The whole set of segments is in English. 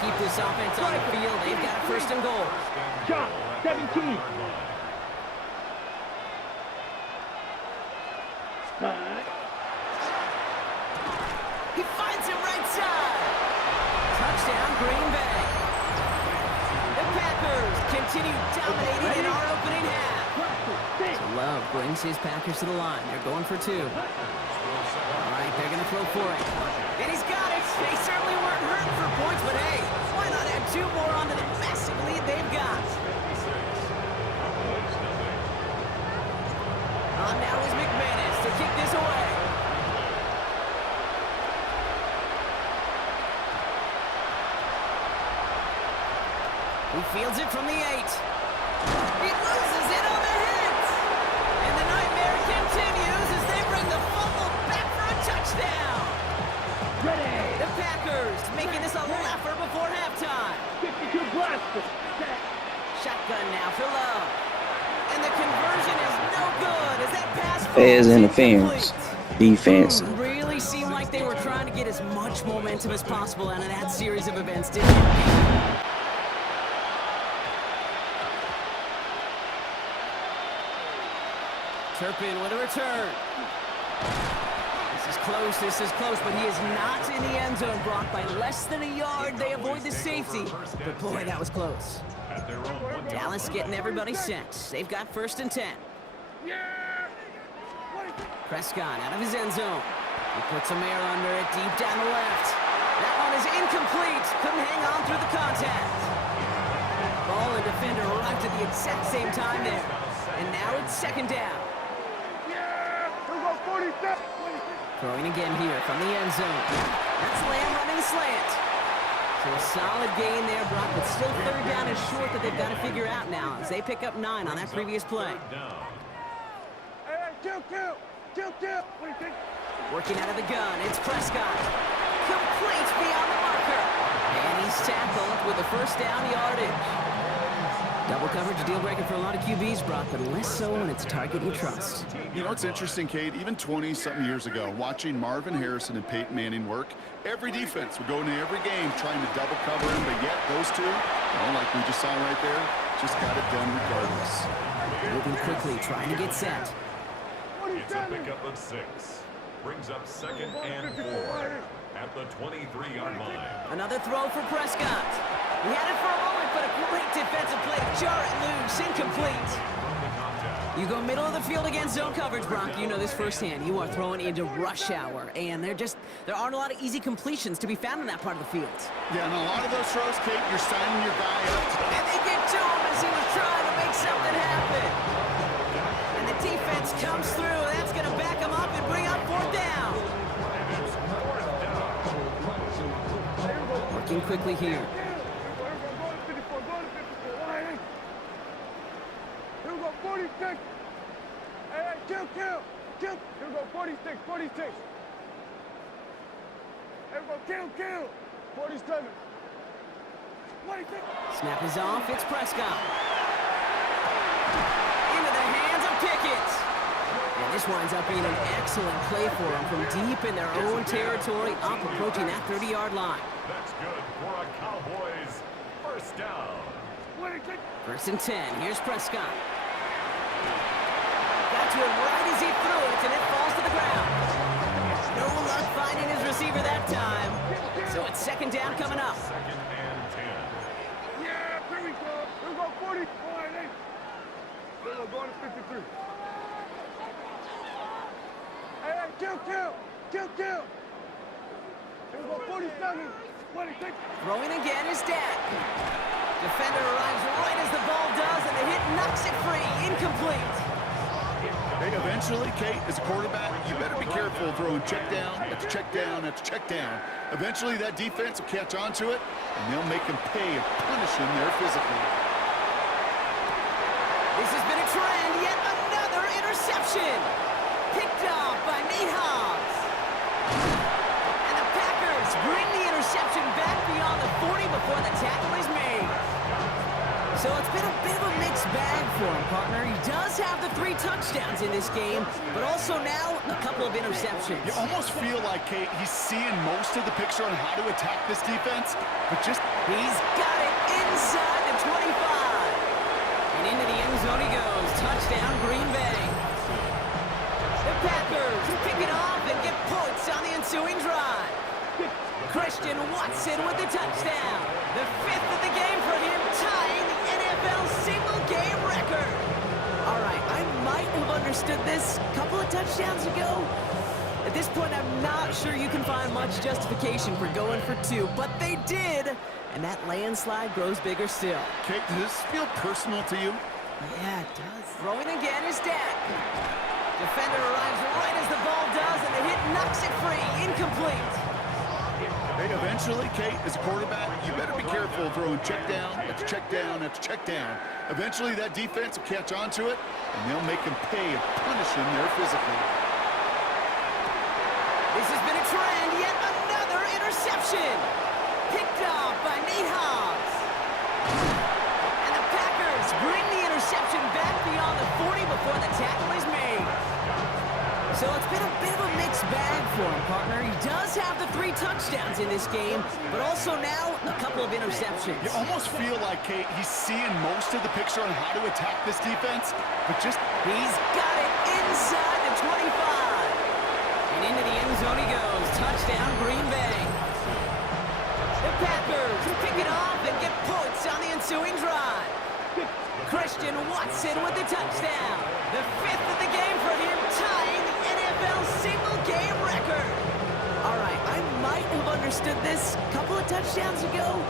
keep this offense on the field. They've got a first and goal. Shot, 17. He finds him right side. Touchdown, Green Bay. The Packers continue dominating in our opening half. So Love brings his Packers to the line. They're going for two. All right, they're going to throw for it. And he's got it. They certainly weren't hurting for points, but hey, why not add two more onto the massive lead they've got? On now is McManus to kick this away. He fields it from the 8. He loses it on the hit. And the nightmare continues as they bring the fumble back for a touchdown. Ready. The Packers making this a laugher before halftime. 52 blasters. Shotgun now for Love. And the conversion is no good as that pass Fans falls interference. incomplete. Defense. Really seemed like they were trying to get as much momentum as possible out of that series of events, didn't it? Turpin with a return. This is close, but he is not in the end zone. Blocked by less than a yard. They avoid the safety. But boy, that was close. Dallas getting everybody set. They've got first and 10. Prescott out of his end zone. He puts some air under it deep down the left. That one is incomplete. Couldn't hang on through the contact. Ball and defender arrived at the exact same time there. And now it's second down. Throwing again here from the end zone. That's Lamb running slant. So a solid gain there, Brock, but still third down is short that they've got to figure out now as they pick up 9 on that previous play. Working out of the gun, it's Prescott. Complete beyond the marker. And he's tackled with a first down yardage. Double coverage, a deal breaker for a lot of QBs, Brock, but less so when it's a target you trust. You know, it's interesting, Kate, even 20-something years ago, watching Marvin Harrison and Peyton Manning work, every defense would go into every game trying to double cover him, but yet those two, well, like we just saw right there, just got it done regardless. Moving quickly, trying to get set. It's a pickup of 6. Brings up second and 4 at the 23-yard line. Another throw for Prescott. He had it for a moment, but a great defensive play to jar it loose. Incomplete. You go middle of the field against zone coverage, Brock. You know this firsthand. You are throwing into rush hour, and there aren't a lot of easy completions to be found in that part of the field. Yeah, and a lot of those throws, Kate, you're signing your guy up. And they get to him as he was trying to make something happen. And the defense comes through. That's going to back him up and bring up fourth down. Working quickly here. Here we go, 46. Hey, kill. Here we go, 46. Here we go, kill. 47. 26. Snap is off. It's Prescott. Into the hands of Pickett. And this winds up being an excellent play for them from deep in their own territory, up approaching that 30-yard line. That's good for a Cowboys first down. 26. First and 10. Here's Prescott. Got to it right as he threw it, and it falls to the ground. No luck finding his receiver that time. So it's second down coming up. Second and 10. Yeah, here we go. Here we go, 40. All right, hey. Here we go, going to 53. Hey, kill. Here we go, 47. 26. Throwing again is Dak. Defender arrives right as the ball does, and the hit knocks it free. Incomplete. Hey, eventually, Kate, as a quarterback, you better be careful throwing check down after check down. Eventually, that defense will catch on to it, and they'll make them pay and punish him there physically. This has been a trend. Yet another interception. Picked off by Nate Hobbs. And the Packers bring the interception back beyond the 40 before the tackle is made. So it's been a bit of a mixed bag for him, partner. He does have the 3 touchdowns in this game, but also now a couple of interceptions. You almost feel like, Kate, he's seeing most of the picture on how to attack this defense, but just... He's got it inside the 25. And into the end zone he goes. Touchdown, Green Bay. The Packers pick it off and get points on the ensuing drive. Christian Watson with the touchdown. The 5th of the game for him, tying the NFL single-game record. All right, I might have understood this a couple of touchdowns ago. At this point, I'm not sure you can find much justification for going for 2, but they did, and that landslide grows bigger still. Kate, does this feel personal to you? Yeah, it does. Throwing again is Dak. Defender arrives right as the ball does, and the hit knocks it free. Incomplete. Hey, eventually, Kate, as a quarterback, you better be careful throwing check down after check down after check down. Eventually, that defense will catch on to it, and they'll make him pay and punish him there physically. This has been a trend. Yet another interception. Picked off by Nate Hobbs. And the Packers bring the interception back beyond the 40 before the tackle is made. So it's been a bit of a mixed bag for him, partner. He does have the 3 touchdowns in this game, but also now a couple of interceptions. You almost feel like, Kate, he's seeing most of the picture on how to attack this defense, but just... He's got it inside the 25. And into the end zone he goes. Touchdown, Green Bay. The Packers pick it off and get points on the ensuing drive. Christian Watson with the touchdown. The 5th of the game for him, tying the NFL single-game record. All right, I might have understood this a couple of touchdowns ago.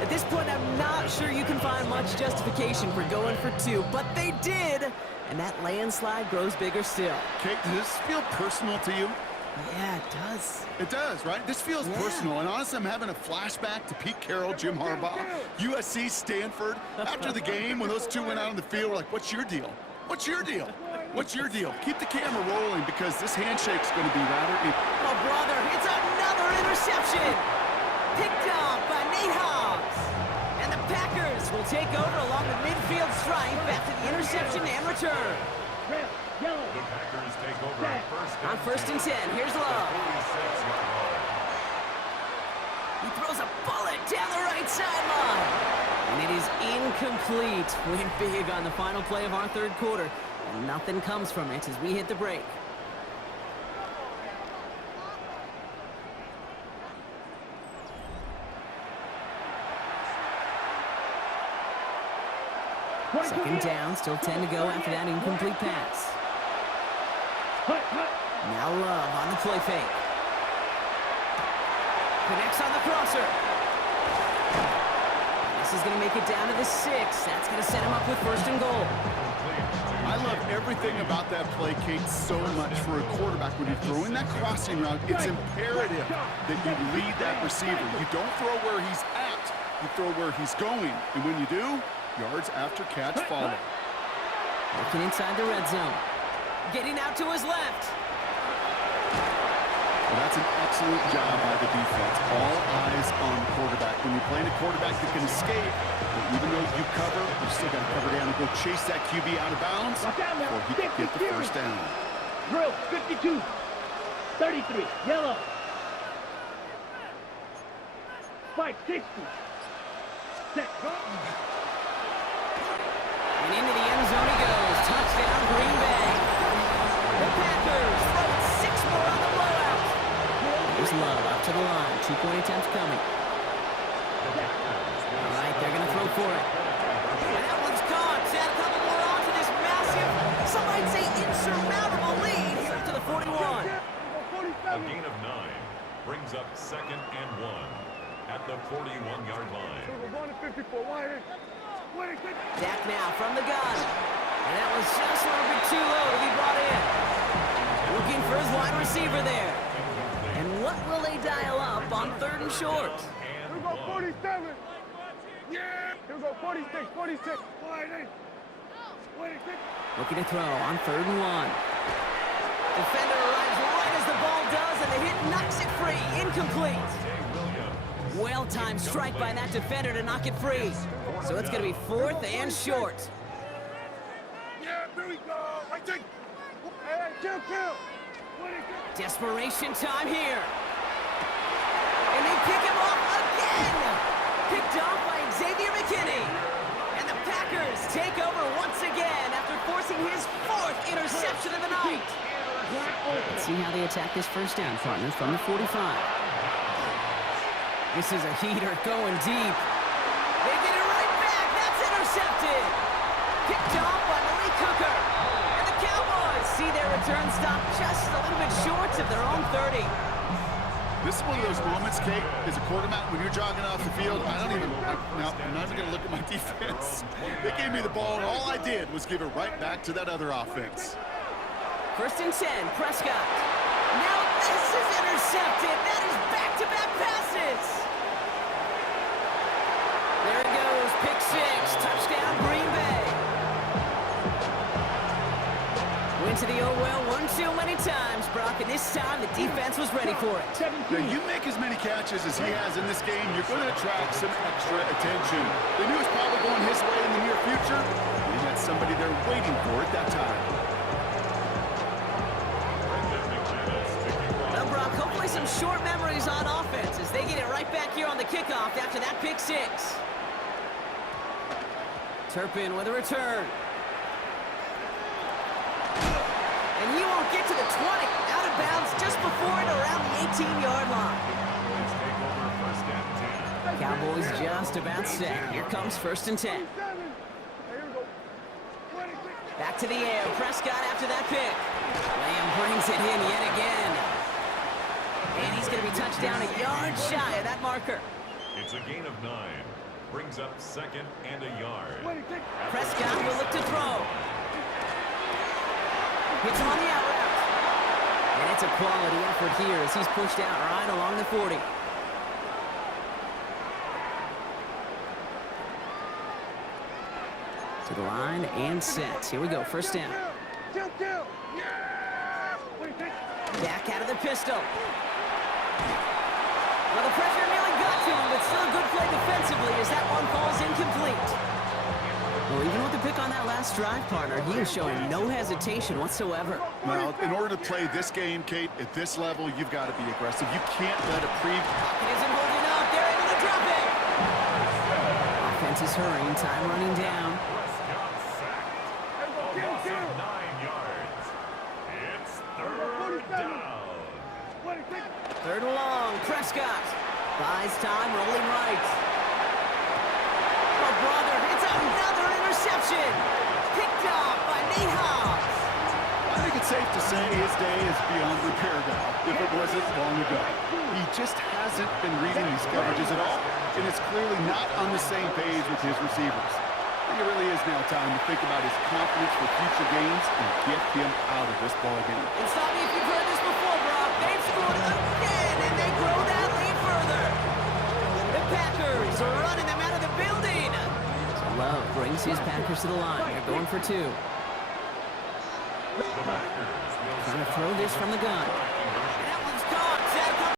At this point, I'm not sure you can find much justification for going for 2, but they did, and that landslide grows bigger still. Kate, does this feel personal to you? Yeah, it does. It does, right? This feels personal, and honestly, I'm having a flashback to Pete Carroll, Jim Harbaugh, USC, Stanford. After the game, when those 2 went out on the field, we're like, what's your deal? What's your deal? What's your deal? Keep the camera rolling, because this handshake's going to be rather... Oh, brother, it's another interception. Picked off by Nate Hobbs. And the Packers will take over along the midfield stripe after the interception and return. The Packers take over On first and 10, here's Love. He throws a bullet down the right sideline. And it is incomplete. Went big on the final play of our 3rd quarter. And nothing comes from it as we hit the break. Second down, still 10 to go after that incomplete pass. Now Love on the play fake. Connects on the crosser. This is going to make it down to the 6. That's going to set him up with 1st and goal. I love everything about that play, Kate, so much for a quarterback. When you're throwing that crossing route, it's imperative that you lead that receiver. You don't throw where he's at, you throw where he's going. And when you do, yards after catch follow. Looking inside the red zone. Getting out to his left. Well, that's an excellent job by the defense. All eyes on the quarterback. When you're playing a quarterback that can escape, but even though you cover, you still got to cover down and go chase that QB out of bounds before he can get the first down. Drill, 52, 33, yellow. Spike, 60. Set. And into the end zone he goes. Touchdown, Green Bay. The Packers throw it 6 more on the blowout. Here's Love up to the line. 2-point attempts coming. All right, they're going to throw for it. And that one's gone. Add a couple more on to this massive, some might say insurmountable lead here to the 41. A gain of 9 brings up 2nd and 1 at the 41-yard line. Dak now from the gun. And that was just a little bit too low to be brought in. Looking for his wide receiver there. And what will they dial up on 3rd and short? Here we go, 47. Yeah. Here we go, 46, 46. 26. Looking to throw on 3rd and 1. Defender arrives right as the ball does, and the hit knocks it free. Incomplete. Well-timed strike by that defender to knock it free. So it's going to be 4th and short. Yeah, here we go. Right there. Hey, kill. Desperation time here. And they pick him off again. Picked off by Xavier McKinney. And the Packers take over once again after forcing his 4th interception of the night. Let's see how they attack this first down, partner, from the 45. This is a heater going deep. They get it right back. That's intercepted. Picked off by Malik Hooker. And the Cowboys see their return stop just a little bit short of their own 30. This is one of those moments, Kate, as a quarterback, when you're jogging off the field, I'm not even going to look at my defense. They gave me the ball, and all I did was give it right back to that other offense. 1st and 10, Prescott. Now this is intercepted. That is back-to-back passes. There it goes, pick 6, touchdown Green Bay. Went to the oh well one too many times, Brock, and this time the defense was ready for it. Now, you make as many catches as he has in this game, you're going to attract some extra attention. They knew it was probably going his way in the near future. He had somebody there waiting for it that time. Brock, hopefully some short memories on offense as they get it right back here on the kickoff after that pick 6. Turpin with a return. And he won't get to the 20. Out of bounds just before it around the 18-yard line. Cowboys just about set. Here comes 1st and 10. Back to the air. Prescott after that pick. Lamb brings it in yet again. And he's going to be touched down a yard shy of that marker. It's a gain of 9. Brings up 2nd and a yard. Prescott will look to throw. Hits him on the out route. And it's a quality effort here as he's pushed out right along the 40. To the line and set. Here we go, 1st down. Back out of the pistol. Well, the pressure nearly got to him, but still a good play defensively as that one falls incomplete. Well, even with the pick on that last drive, partner, he is showing no hesitation whatsoever. Well, in order to play this game, Kate, at this level, you've got to be aggressive. You can't let a Pocket isn't holding up. They're able to drop it. Offense is hurrying. Time running down. Loss of 9 yards. It's 3rd down. 3rd and long. Prescott buys time, rolling right. Oh, brother, it's another interception. Picked off by Nate Hobbs. I think it's safe to say his day is beyond repair now, if it wasn't long ago. He just hasn't been reading these coverages at all, and it's clearly not on the same page with his receivers. I think it really is now time to think about his confidence for future games and get him out of this ball game. And stop me if you've heard this before, Brock. They've scored again, and they grow that lead further. The Packers are running them out of the building. So Love brings his Packers to the line. They're going for 2. Trying to throw this from the gun.